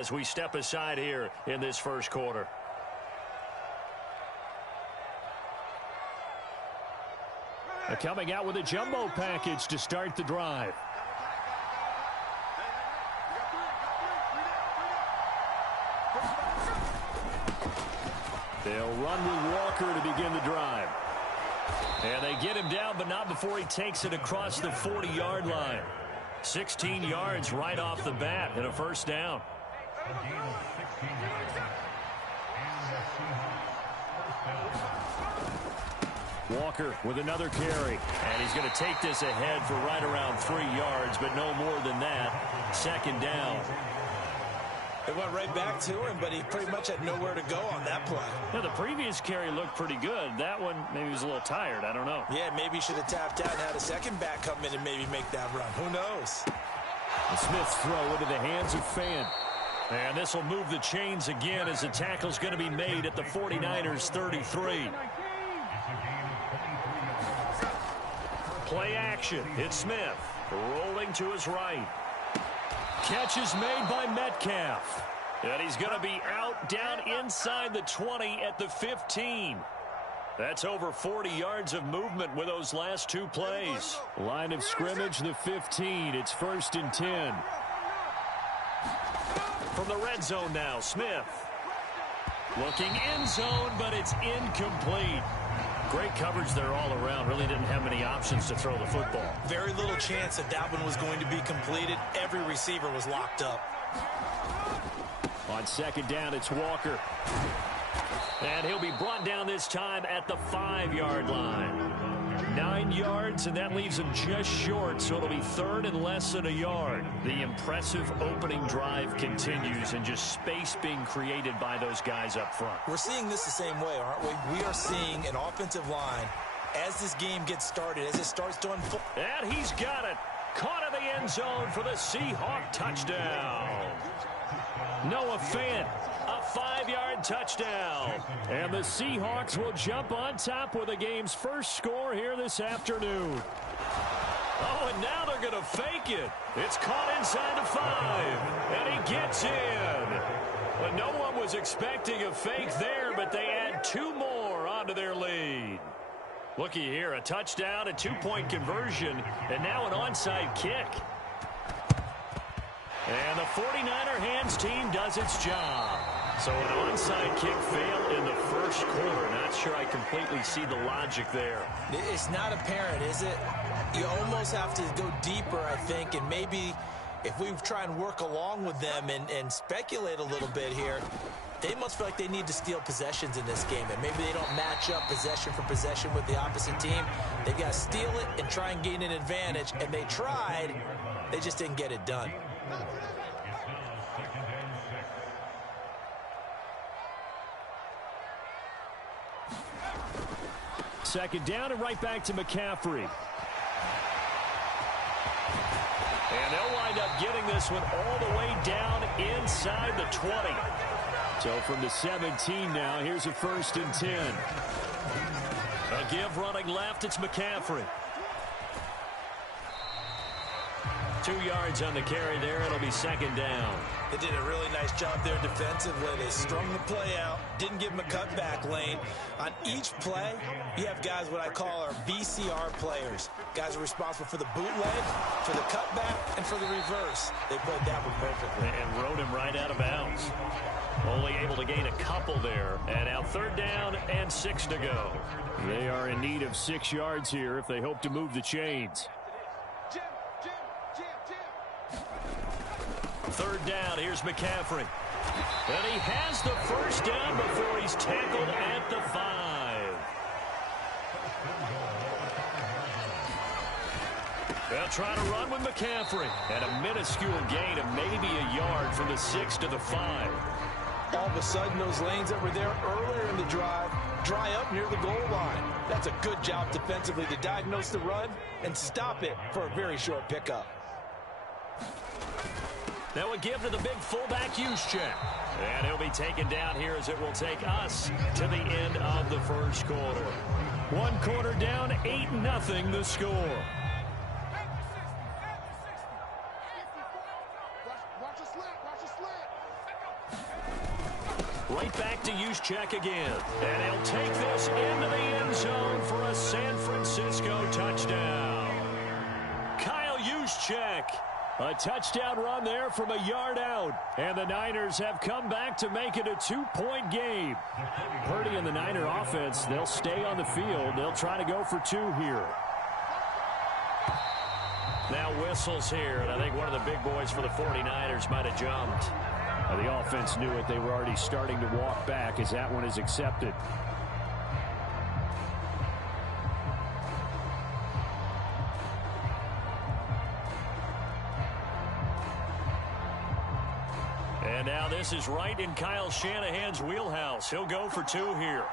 as we step aside here in this first quarter. Coming out with a jumbo package to start the drive. They'll run with Walker to begin the drive. And they get him down, but not before he takes it across the 40-yard line. 16 yards right off the bat and a first down. Walker with another carry. And he's going to take this ahead for right around 3 yards, but no more than that. Second down. It went right back to him, but he pretty much had nowhere to go on that play. Yeah, the previous carry looked pretty good. That one, maybe he was a little tired. I don't know. Yeah, maybe he should have tapped out and had a second back come in and maybe make that run. Who knows? The Smith's throw into the hands of Fan. And this will move the chains again as the tackle's going to be made at the 49ers 33. Play action. It's Smith. Rolling to his right. Catch is made by Metcalf. And he's going to be out down inside the 20 at the 15. That's over 40 yards of movement with those last two plays. Line of scrimmage, the 15. It's 1st and 10. From the red zone now, Smith. Looking end zone, but it's incomplete. Great coverage there all around. Really didn't have many options to throw the football. Very little chance that that one was going to be completed. Every receiver was locked up. On second down, it's Walker. And he'll be brought down this time at the 5-yard line. 9 yards, and that leaves him just short, so it'll be 3rd and less than a yard. The impressive opening drive continues, and just space being created by those guys up front. We're seeing this the same way, aren't we? We are seeing an offensive line as this game gets started, as it starts to unfold. And he's got it. Caught in the end zone for the Seahawk touchdown. Noah Fant, a 5-yard touchdown. And the Seahawks will jump on top with the game's first score here this afternoon. Oh, and now they're going to fake it. It's caught inside the 5, and he gets in. But no one was expecting a fake there, but they add 2 more onto their lead. Looky here, a touchdown, a 2-point conversion, and now an onside kick. And the 49er hands team does its job. So an onside kick fail in the first quarter. Not sure I completely see the logic there. It's not apparent, is it? You almost have to go deeper, I think, and maybe if we try and work along with them and speculate a little bit here, they must feel like they need to steal possessions in this game, and maybe they don't match up possession for possession with the opposite team. They've got to steal it and try and gain an advantage, and they tried. They just didn't get it done. Second down and right back to McCaffrey. And they'll wind up getting this one all the way down inside the 20. So from the 17 now, here's a 1st and 10. A give running left, it's McCaffrey. 2 yards on the carry there. It'll be second down. They did a really nice job there defensively. They strung the play out, didn't give him a cutback lane. On each play, you have guys what I call our VCR players. Guys are responsible for the bootleg, for the cutback, and for the reverse. They played that one perfectly. And rode him right out of bounds. Only able to gain a couple there. And now 3rd down and 6 to go. They are in need of 6 yards here if they hope to move the chains. 3rd down, here's McCaffrey. And he has the first down before he's tackled at the 5. They'll try to run with McCaffrey. And a minuscule gain of maybe a yard from the 6 to the 5. All of a sudden, those lanes that were there earlier in the drive dry up near the goal line. That's a good job defensively to diagnose the run and stop it for a very short pickup. That would give to the big fullback Juszczyk. And he'll be taken down here as it will take us to the end of the first quarter. 1 quarter down, 8-0 the score. Right back to Juszczyk again. And he'll take this into the end zone for a San Francisco touchdown. Kyle Juszczyk. A touchdown run there from a yard out. And the Niners have come back to make it a 2-point game. Purdy and the Niner offense, they'll stay on the field. They'll try to go for 2 here. Now whistles here, and I think one of the big boys for the 49ers might have jumped. The offense knew it. They were already starting to walk back as that one is accepted. And now this is right in Kyle Shanahan's wheelhouse. He'll go for 2 here.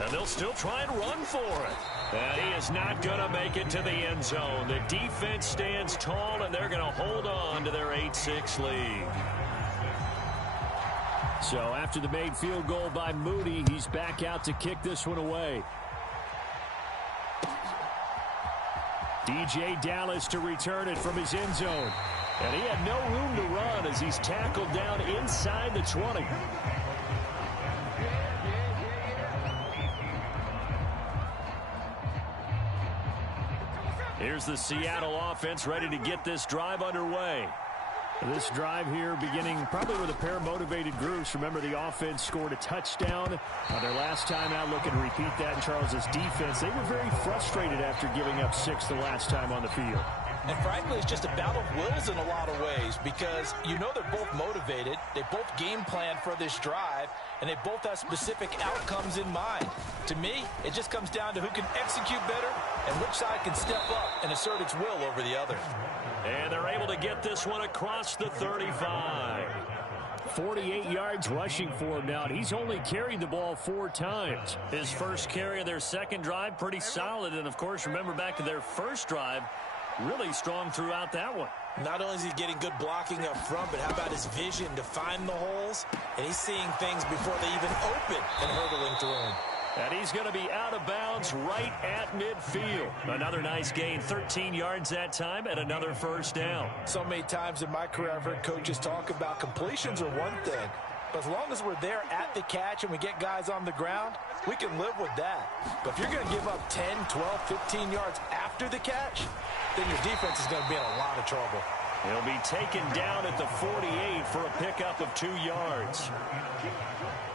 And they'll still try and run for it. And he is not going to make it to the end zone. The defense stands tall, and they're going to hold on to their 8-6 lead. So after the made field goal by Moody, he's back out to kick this one away. DJ Dallas to return it from his end zone. And he had no room to run as he's tackled down inside the 20. Here's the Seattle offense ready to get this drive underway. This drive here beginning probably with a pair of motivated groups. Remember, the offense scored a touchdown on their last time out. Looking to repeat that in Charles's defense. They were very frustrated after giving up 6 the last time on the field. And frankly, it's just a battle of wills in a lot of ways because you know they're both motivated. They both game plan for this drive, and they both have specific outcomes in mind. To me, it just comes down to who can execute better and which side can step up and assert its will over the other. And they're able to get this one across the 35. 48 yards rushing for him now, and he's only carried the ball 4 times. His first carry of their second drive, pretty solid. And, of course, remember back to their first drive, really strong throughout that one. Not only is he getting good blocking up front, but how about his vision to find the holes? And he's seeing things before they even open and hurdling through them. And he's going to be out of bounds right at midfield. Another nice gain, 13 yards that time, and another first down. So many times in my career I've heard coaches talk about completions are one thing. But as long as we're there at the catch and we get guys on the ground, we can live with that. But if you're going to give up 10, 12, 15 yards after the catch, then your defense is going to be in a lot of trouble. He'll be taken down at the 48 for a pickup of 2 yards.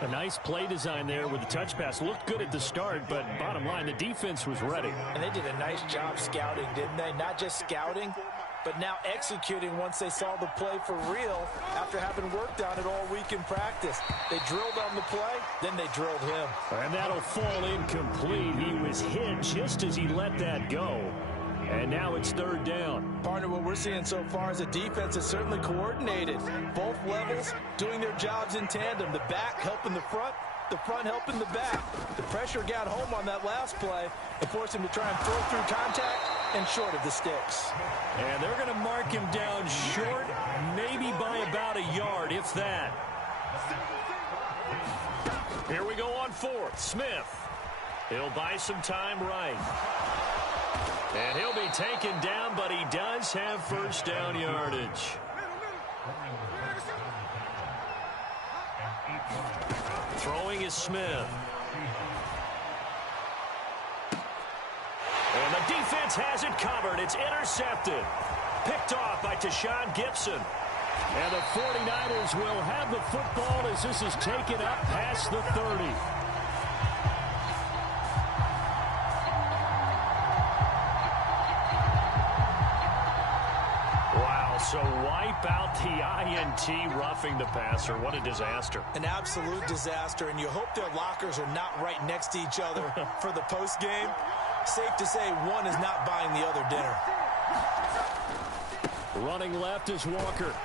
A nice play design there with the touch pass. Looked good at the start, but bottom line, the defense was ready. And they did a nice job scouting, didn't they? Not just scouting, but now executing once they saw the play for real after having worked on it all week in practice. They drilled on the play, then they drilled him. And that'll fall incomplete. He was hit just as he let that go. And now it's 3rd down. Partner, what we're seeing so far is a defense that's certainly coordinated. Both levels doing their jobs in tandem. The back helping the front helping the back. The pressure got home on that last play and forced him to try and throw through contact and short of the sticks. And they're going to mark him down short, maybe by about a yard, if that. Here we go on 4th. Smith. He'll buy some time right. And he'll be taken down, but he does have first down yardage. Throwing is Smith. And the defense has it covered. It's intercepted. Picked off by Tashawn Gibson. And the 49ers will have the football as this is taken up past the 30. So wipe out the INT roughing the passer. What a disaster. An absolute disaster, and you hope their lockers are not right next to each other for the postgame. Safe to say one is not buying the other dinner. Running left is Walker.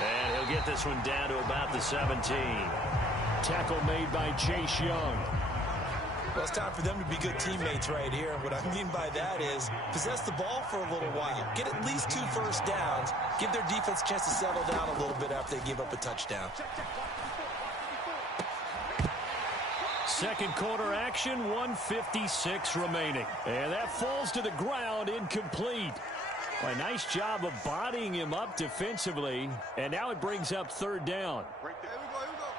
And he'll get this one down to about the 17. Tackle made by Chase Young. Well, it's time for them to be good teammates right here. And what I mean by that is possess the ball for a little while. Get at least 2 first downs. Give their defense a chance to settle down a little bit after they give up a touchdown. Second quarter action, 1:56 remaining. And that falls to the ground, incomplete. A nice job of bodying him up defensively. And now it brings up third down.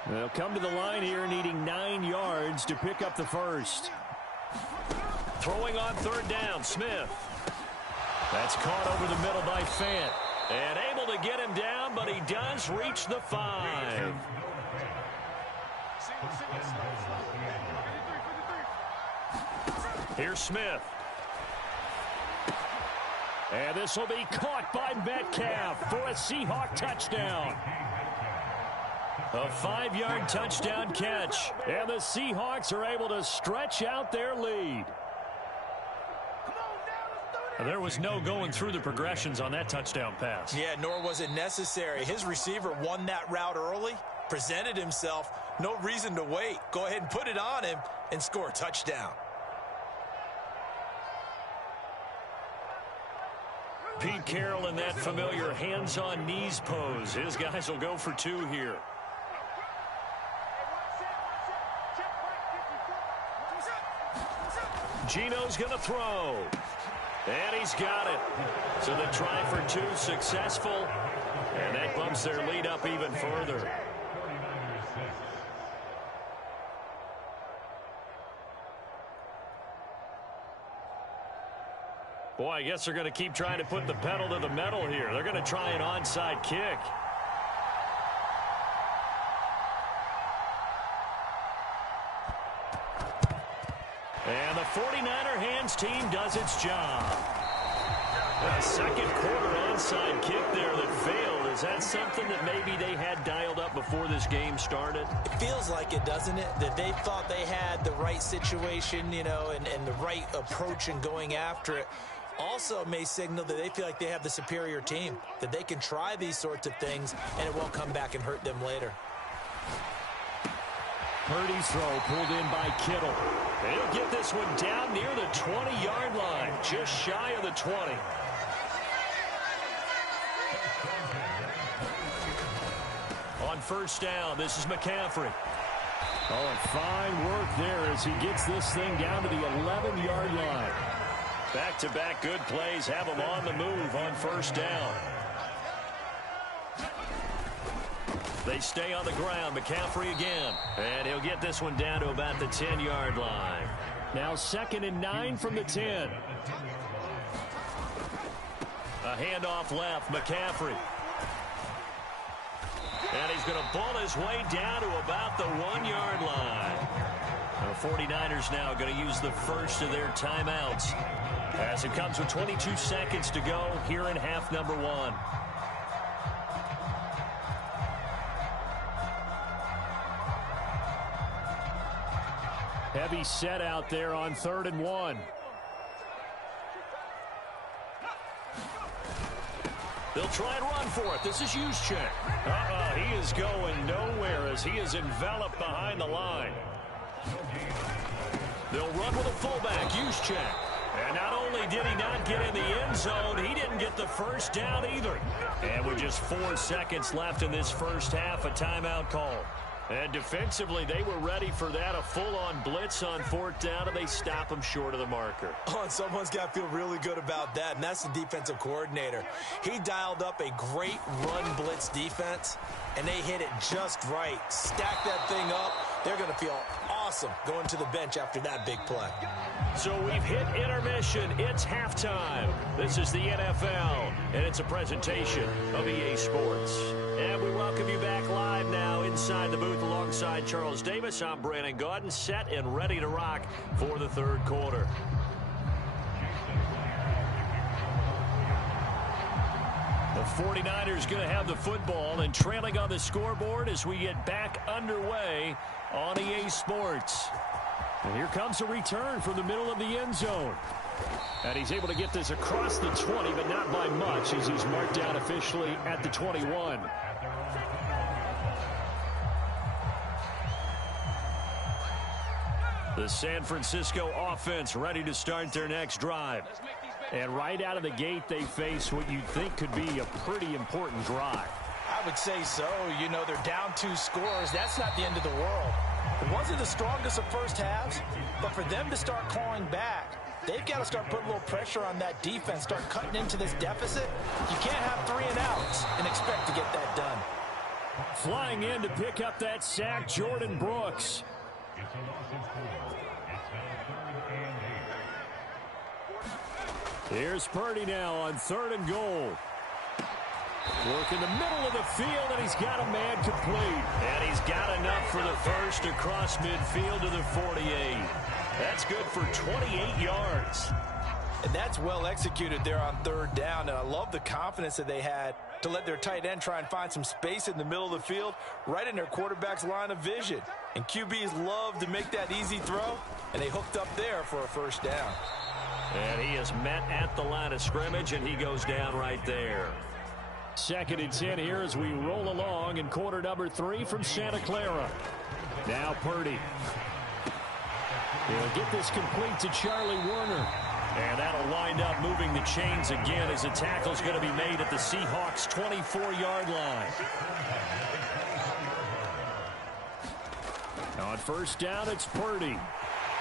They'll come to the line here needing 9 yards to pick up the first. Throwing on third down, Smith. That's caught over the middle by Fant. And able to get him down, but he does reach the 5. Here's Smith. And this will be caught by Metcalf for a Seahawk touchdown. A 5-yard touchdown catch. And the Seahawks are able to stretch out their lead. There was no going through the progressions on that touchdown pass. Yeah, nor was it necessary. His receiver won that route early, presented himself. No reason to wait. Go ahead and put it on him and score a touchdown. Pete Carroll in that familiar hands-on knees pose. His guys will go for 2 here. Gino's going to throw. And he's got it. So the try for 2 successful. And that bumps their lead up even further. Boy, I guess they're going to keep trying to put the pedal to the metal here. They're going to try an onside kick. And the 49er hands team does its job. A second quarter onside kick there that failed. Is that something that maybe they had dialed up before this game started? It feels like it, doesn't it? That they thought they had the right situation, you know, and the right approach in going after it. Also may signal that they feel like they have the superior team, that they can try these sorts of things and it won't come back and hurt them later. Purdy's throw pulled in by Kittle. And he'll get this one down near the 20-yard line, just shy of the 20. On first down, this is McCaffrey. Oh, and fine work there as he gets this thing down to the 11-yard line. Back-to-back good plays have him on the move on first down. They stay on the ground. McCaffrey again. And he'll get this one down to about the 10-yard line. Now 2nd and 9 from the 10. A handoff left. McCaffrey. And he's going to pull his way down to about the 1-yard line. The 49ers now going to use the first of their timeouts as it comes with 22 seconds to go here in half number 1. Heavy set out there on 3rd and 1. They'll try and run for it. This is Juszczyk. He is going nowhere as he is enveloped behind the line. They'll run with a fullback, Juszczyk. And not only did he not get in the end zone, he didn't get the first down either. And with just 4 seconds left in this first half, a timeout call. And defensively, they were ready for that, a full-on blitz on 4th down, and they stop him short of the marker. Oh, and someone's got to feel really good about that, and that's the defensive coordinator. He dialed up a great run blitz defense, and they hit it just right. Stack that thing up. They're going to feel awesome going to the bench after that big play. So we've hit intermission. It's halftime. This is the NFL, and it's a presentation of EA Sports. And we welcome you back live now inside the booth alongside Charles Davis. I'm Brandon Gaudin, set and ready to rock for the 3rd quarter. The 49ers going to have the football and trailing on the scoreboard as we get back underway on EA Sports. And here comes a return from the middle of the end zone. And he's able to get this across the 20, but not by much as he's marked down officially at the 21. The San Francisco offense ready to start their next drive. And right out of the gate, they face what you'd think could be a pretty important drive. I would say so. You know, they're down 2 scores. That's not the end of the world. It wasn't the strongest of first halves, but for them to start clawing back, they've got to start putting a little pressure on that defense, start cutting into this deficit. You can't have 3 and outs and expect to get that done. Flying in to pick up that sack, Jordan Brooks. Here's Purdy now on 3rd and goal. Work in the middle of the field, and he's got a man complete. And he's got enough for the first across midfield to the 48. That's good for 28 yards. And that's well executed there on 3rd down. And I love the confidence that they had to let their tight end try and find some space in the middle of the field, right in their quarterback's line of vision. And QBs love to make that easy throw, and they hooked up there for a first down. And he is met at the line of scrimmage, and he goes down right there. 2nd and 10 here as we roll along in quarter number 3 from Santa Clara. Now Purdy. He'll get this complete to Charlie Werner. And that'll wind up moving the chains again as the tackle's going to be made at the Seahawks' 24-yard line. On 1st down, it's Purdy.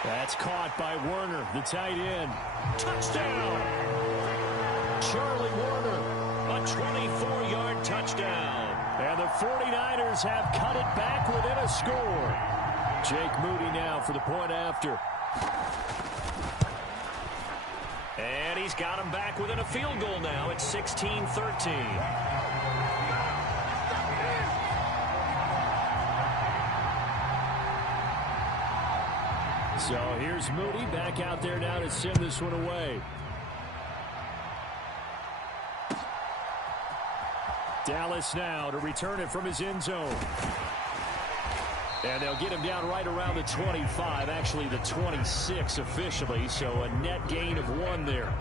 That's caught by Werner, the tight end. Touchdown! Charlie Werner, a 24-yard touchdown. And the 49ers have cut it back within a score. Jake Moody now for the point after. And he's got him back within a field goal now. It's 16-13. So here's Moody back out there now to send this one away. Dallas now to return it from his end zone. And they'll get him down right around the 25, actually the 26 officially, so a net gain of 1 there.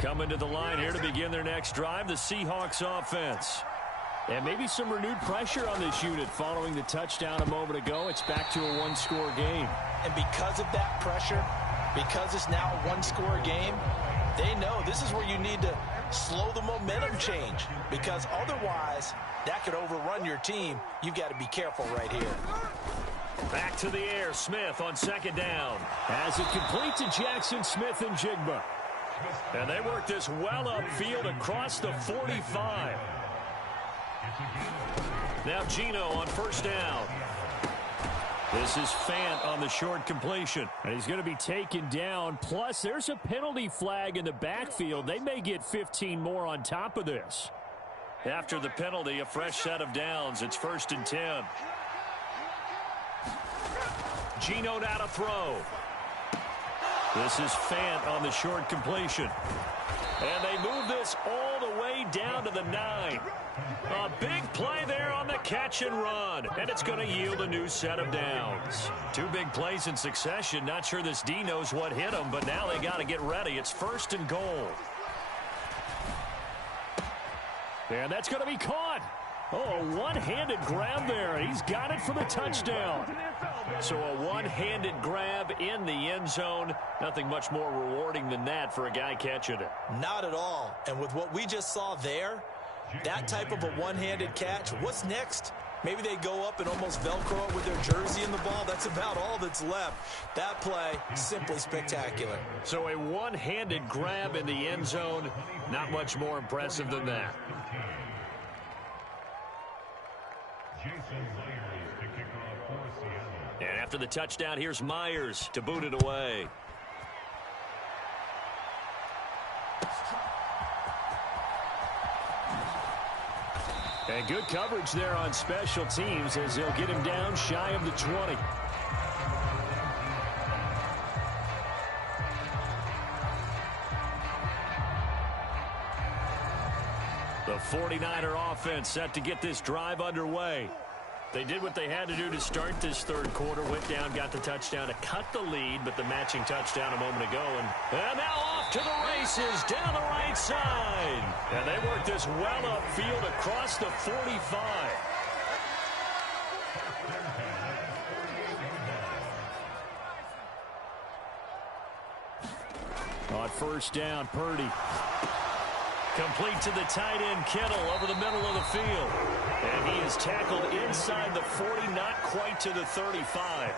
Coming to the line here to begin their next drive, the Seahawks offense. And maybe some renewed pressure on this unit following the touchdown a moment ago. It's back to a 1-score game. And because of that pressure, because it's now a 1-score game, they know this is where you need to slow the momentum change, because otherwise that could overrun your team. You've got to be careful right here. Back to the air, Smith on 2nd down. As it complete to Jackson Smith and Jigba. And they work this well upfield across the 45. Now Gino on 1st down. This is Fant on the short completion. And he's going to be taken down. Plus, there's a penalty flag in the backfield. They may get 15 more on top of this. After the penalty, a fresh set of downs. It's 1st and 10. Gino now to throw. This is Fant on the short completion. And they move this all the way down to the 9. A big play there on the catch and run. And it's going to yield a new set of downs. 2 big plays in succession. Not sure this D knows what hit him, but now they got to get ready. It's 1st and goal. And that's going to be caught. Oh, a one-handed grab there. He's got it for the touchdown. So a one-handed grab in the end zone. Nothing much more rewarding than that for a guy catching it. Not at all. And with what we just saw there, that type of a one-handed catch, what's next? Maybe they go up and almost Velcro it with their jersey in the ball. That's about all that's left. That play, simply spectacular. So a one-handed grab in the end zone, not much more impressive than that. And after the touchdown, here's Myers to boot it away. And good coverage there on special teams as they'll get him down shy of the 20. The 49er offense set to get this drive underway. They did what they had to do to start this third quarter. Went down, got the touchdown to cut the lead, but the matching touchdown a moment ago. And now off to the races down the right side. And they work this well upfield across the 45. On first down, Purdy. Complete to the tight end, Kittle, over the middle of the field. And he is tackled inside the 40, not quite to the 35.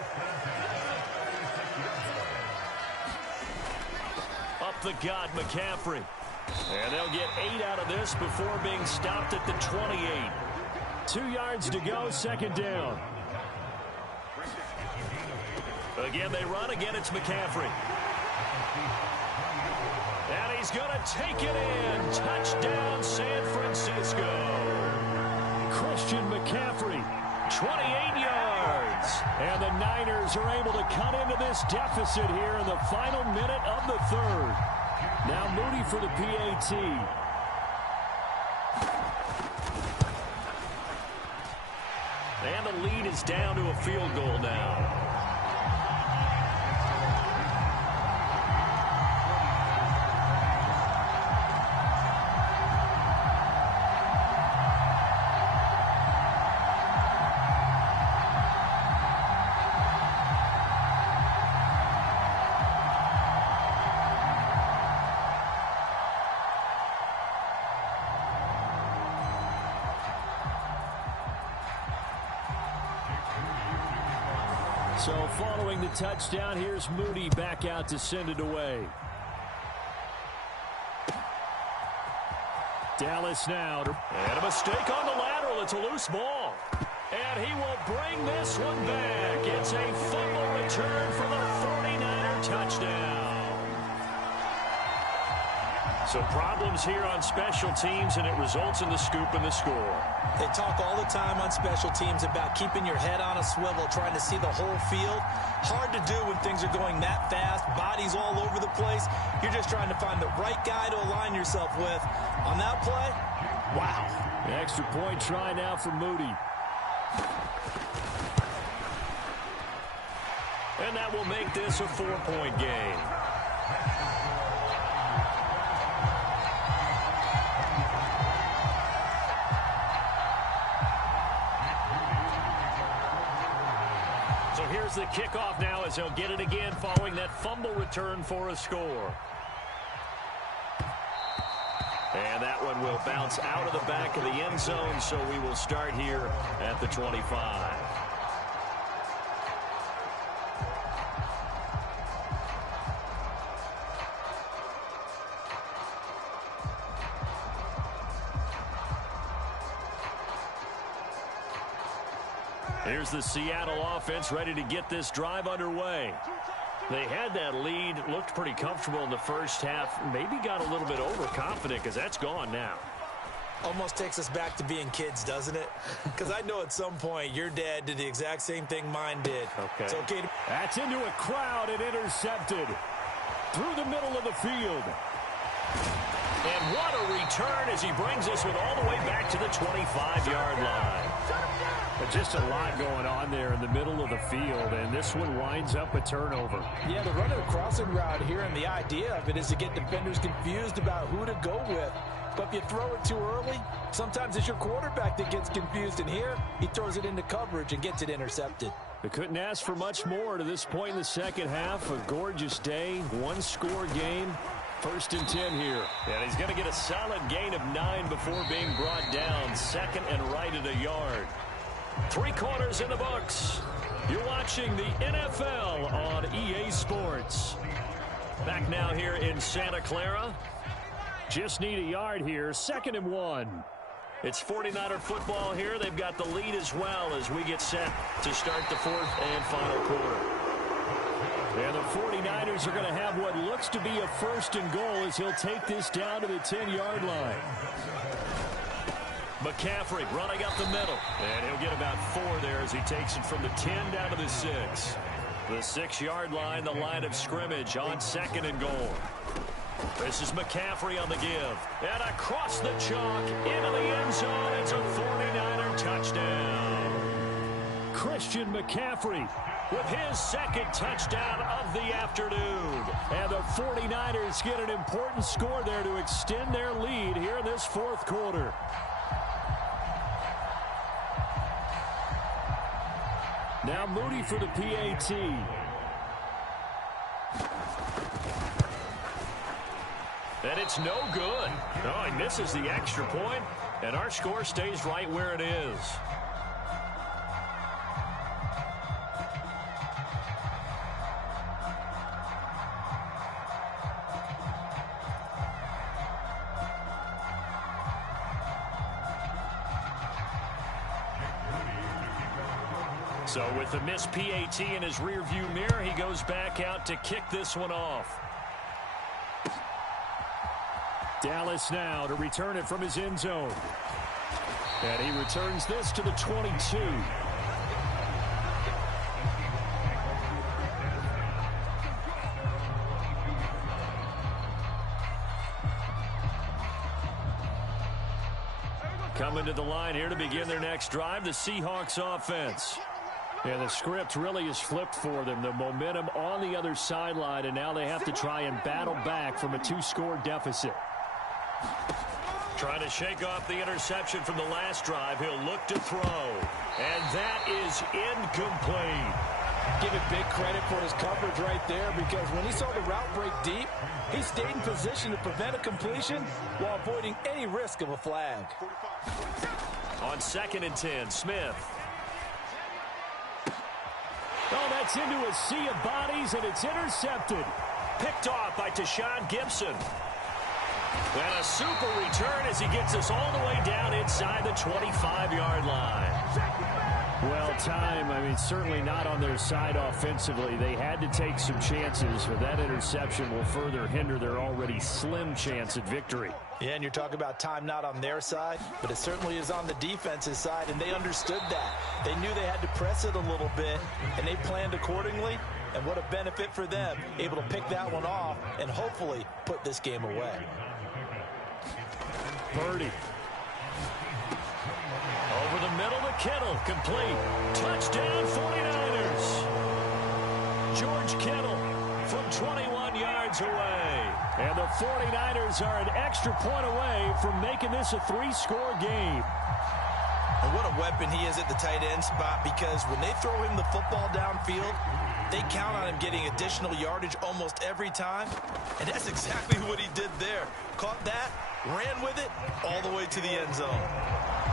Up the gut, McCaffrey. And they'll get 8 out of this before being stopped at the 28. 2 yards to go, second down. Again, they run. Again, it's McCaffrey. And he's going to take it in. Touchdown, San Francisco. Christian McCaffrey, 28 yards. And the Niners are able to cut into this deficit here in the final minute of the third. Now Moody for the PAT. And the lead is down to a field goal now. So following the touchdown, here's Moody back out to send it away. Dallas now. And a mistake on the lateral. It's a loose ball. And he will bring this one back. It's a fumble return for the 49er touchdown. So problems here on special teams, and it results in the scoop and the score. They talk all the time on special teams about keeping your head on a swivel, trying to see the whole field. Hard to do when things are going that fast, bodies all over the place. You're just trying to find the right guy to align yourself with. On that play, wow. The extra point try now for Moody. And that will make this a 4-point game. So here's the kickoff now as they'll get it again following that fumble return for a score. And that one will bounce out of the back of the end zone, so we will start here at the 25. Here's the Seattle offense ready to get this drive underway. They had that lead, looked pretty comfortable in the first half, maybe got a little bit overconfident because that's gone now. Almost takes us back to being kids, doesn't it? Because I know at some point your dad did the exact same thing mine did. Okay. It's okay to... That's into a crowd and intercepted through the middle of the field. And what a return as he brings this one all the way back to the 25-yard line. But just a lot going on there in the middle of the field, and this one winds up a turnover. Yeah, the running a crossing route here, and the idea of it is to get defenders confused about who to go with. But if you throw it too early, sometimes it's your quarterback that gets confused, and here he throws it into coverage and gets it intercepted. They couldn't ask for much more to this point in the second half. A gorgeous day, one-score game. 1st and 10 here. And he's going to get a solid gain of 9 before being brought down. Second and right at a yard. 3 quarters in the books. You're watching the NFL on EA Sports. Back now here in Santa Clara. Just need a yard here. 2nd and 1. It's 49er football here. They've got the lead as well as we get set to start the 4th and final quarter. And the 49ers are going to have what looks to be a 1st and goal as he'll take this down to the 10-yard line. McCaffrey running up the middle. And he'll get about 4 there as he takes it from the 10 down to the 6. The 6-yard line, the line of scrimmage on 2nd and goal. This is McCaffrey on the give. And across the chalk into the end zone. It's a 49er touchdown. Christian McCaffrey with his 2nd touchdown of the afternoon. And the 49ers get an important score there to extend their lead here in this 4th quarter. Now Moody for the PAT. And it's no good. Oh, he misses the extra point, and our score stays right where it is. So with the missed PAT in his rearview mirror, he goes back out to kick this one off. Dallas now to return it from his end zone. And he returns this to the 22. Coming to the line here to begin their next drive, the Seahawks offense. And the script really is flipped for them. The momentum on the other sideline, and now they have to try and battle back from a 2-score deficit. Trying to shake off the interception from the last drive. He'll look to throw. And that is incomplete. Give it big credit for his coverage right there, because when he saw the route break deep, he stayed in position to prevent a completion while avoiding any risk of a flag. On 2nd and 10, Smith. Oh, that's into a sea of bodies, and it's intercepted. Picked off by Tashawn Gibson. And a super return as he gets us all the way down inside the 25-yard line. Well, certainly not on their side offensively. They had to take some chances, but that interception will further hinder their already slim chance at victory. Yeah, and you're talking about time not on their side, but it certainly is on the defense's side, and they understood that. They knew they had to press it a little bit, and they planned accordingly, and what a benefit for them, able to pick that one off and hopefully put this game away. Purdy. Over the middle to Kittle. Complete. Touchdown 49ers. George Kittle from 21 yards away. And the 49ers are an extra point away from making this a 3-score game. And what a weapon he is at the tight end spot, because when they throw him the football downfield, they count on him getting additional yardage almost every time. And that's exactly what he did there. Caught that, ran with it, all the way to the end zone.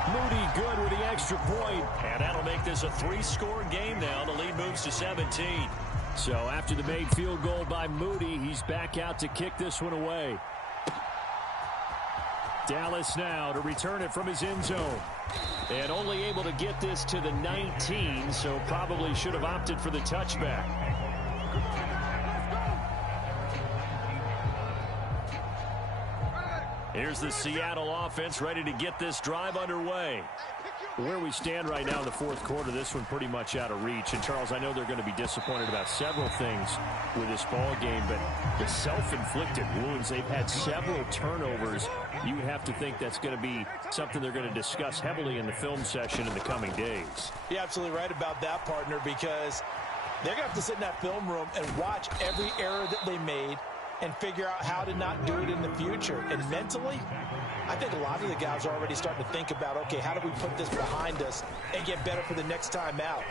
Moody good with the extra point. And that'll make this a 3-score game now. The lead moves to 17. So after the made field goal by Moody, he's back out to kick this one away. Dallas now to return it from his end zone. And only able to get this to the 19, so probably should have opted for the touchback. Here's the Seattle offense ready to get this drive underway. Where we stand right now in the fourth quarter, this one pretty much out of reach. And, Charles, I know they're going to be disappointed about several things with this ball game, but the self-inflicted wounds, they've had several turnovers. You would have to think that's going to be something they're going to discuss heavily in the film session in the coming days. You're absolutely right about that, partner, because they're going to have to sit in that film room and watch every error that they made and figure out how to not do it in the future. And mentally, I think a lot of the guys are already starting to think about, okay, how do we put this behind us and get better for the next time out?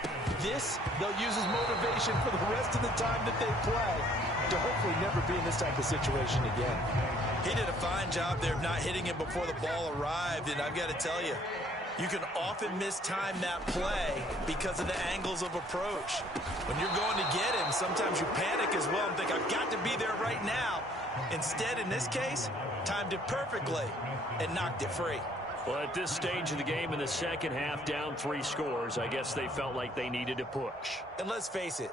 This, they'll use as motivation for the rest of the time that they play to hopefully never be in this type of situation again. He did a fine job there of not hitting it before the ball arrived, and I've got to tell you, you can often mistime that play because of the angles of approach. When you're going to get him, sometimes you panic as well and think, I've got to be there right now. Instead, in this case, timed it perfectly and knocked it free. Well, at this stage of the game in the second half, down 3 scores, I guess they felt like they needed to push. And let's face it,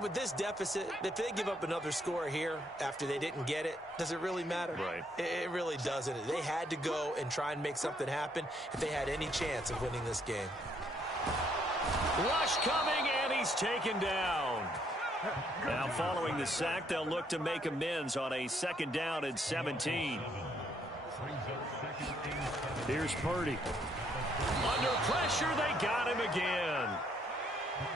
with this deficit, if they give up another score here after they didn't get it, does it really matter? Right. It really doesn't. They had to go and try and make something happen if they had any chance of winning this game. Rush coming, and he's taken down. Now following the sack, they'll look to make amends on a 2nd down and 17. Here's Purdy. Under pressure, they got him again.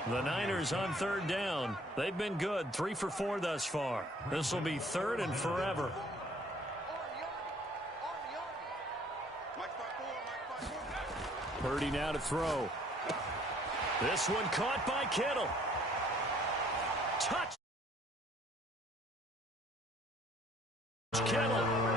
The Niners on 3rd down. They've been good, 3 for 4 thus far. This will be 3rd and forever. Purdy now to throw. This one caught by Kittle. Touch. Kittle.